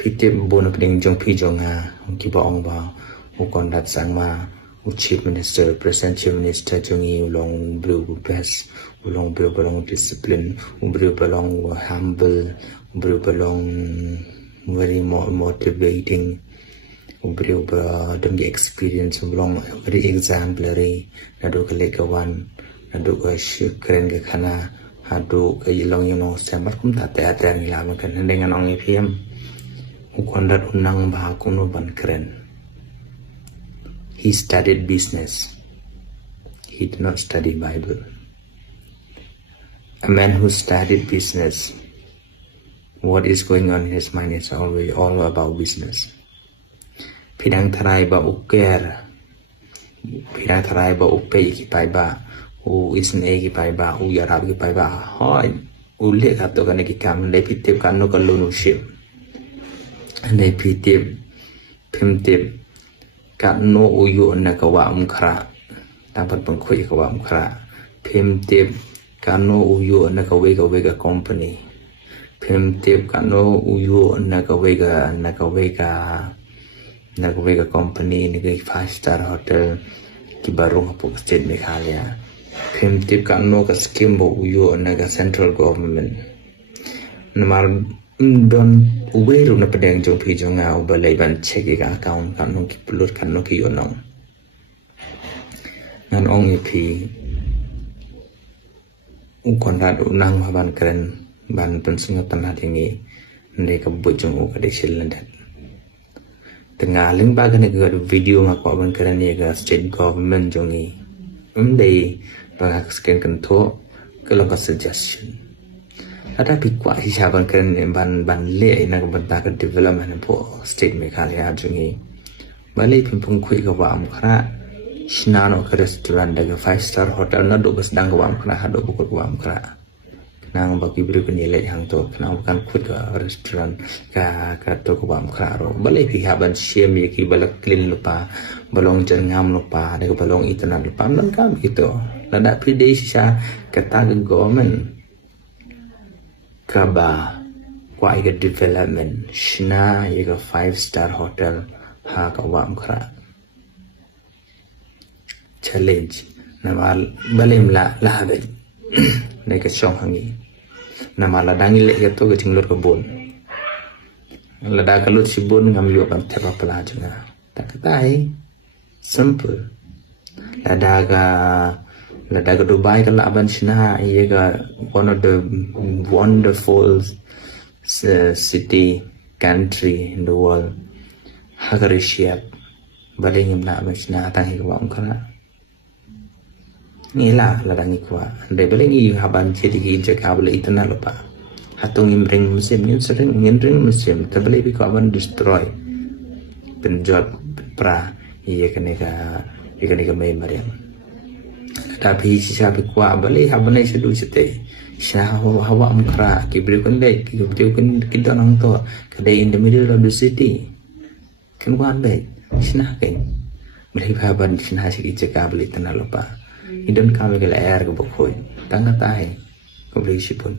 Pitip bona peding jong pi jonga kiba ongba Conrad Sngap Chief Minister Present Chief Minister jongi ulong blue best ulong blue belong discipline blue belong humble blue belong very motivating blue demi experience ulong very exemplary nado kalekawan nado keren ke kana hado ke ilong sembar kum tate atran lam kan dengan ong ipm Conrad unang bah kumno ban keren. He studied business. He did not study Bible. A man who studied business, what is going on in his mind is always all about business. Pidang tarai ba uker, pidang tarai ba upe ki paitbah, u isne ki paitbah, u yarab ki paitbah. Hoi, ulik atau kan ki kam le pitip kan no kalunusip. Andai pitip pimtip kat no uyu na kawa mukra dapat pengkui kawa mukra pimtip kat no uyu na kawe ka company pimtip kat no uyu na kawe ka company ni ke 5-star hotel di Barung Hapuk State Meghalaya pimtip kat no ka scheme bo uyu na ka central government namar don uweru na pedang jong pi jong ngau balai ban check ga account kan no ki pulut kan no ki yonong nan ong pi Conrad unang ban keren ban Pynshai tanah tingi ndai ka bujung u ka de landat tengah ling ba kan ga video ma ko ban keren ni ga state government jongi ndai ba scan kan tho ka lo ka suggestion ada pikwa hisaban keren ban le na ban ta ka development po state Meghalaya jungi bali pimpung kui ka wa am khara shinano ka restaurant daga 5-star hotel na do bas dang ka wa am khara hado ko wa am khara nang baki bri ko ni le hang to nang kan khut ka restaurant ka to ko wa am khara ro bali hisaban shem ye ki balak clean lupa balong jangam lupa daga balong itana lupa nan kam gitu lada pide sisa kata government Kaba kwa iga development shina iga 5-star hotel ha ka wam khra challenge namal balim la habe ne ka chong hangi namala dangi le to ga tinglor ka bon la da ka lut si bon ngam yo kan theba pala janga takatai simple la da ga Dubai ka laban shina iga one of the wonderful city country in the world Hagarishia baling na shina tang hi wa kana ni la dangi kwa de baling i haban chedi gi jaka bale itna lopa hatung imring muslim ni sering ngindring muslim tabale bi ko aban destroy penjot pra iya kaneka mai mariam tapi sisa pikwa balik habanai sedu sete sha hawa amkra kibri konde kibri kon kita nang to kadai in the middle of the city kan wan be sina kai balik haban sina sigi jaka balik tanah lupa idon kami gel air ke bokoi tanga tai ko beli sipun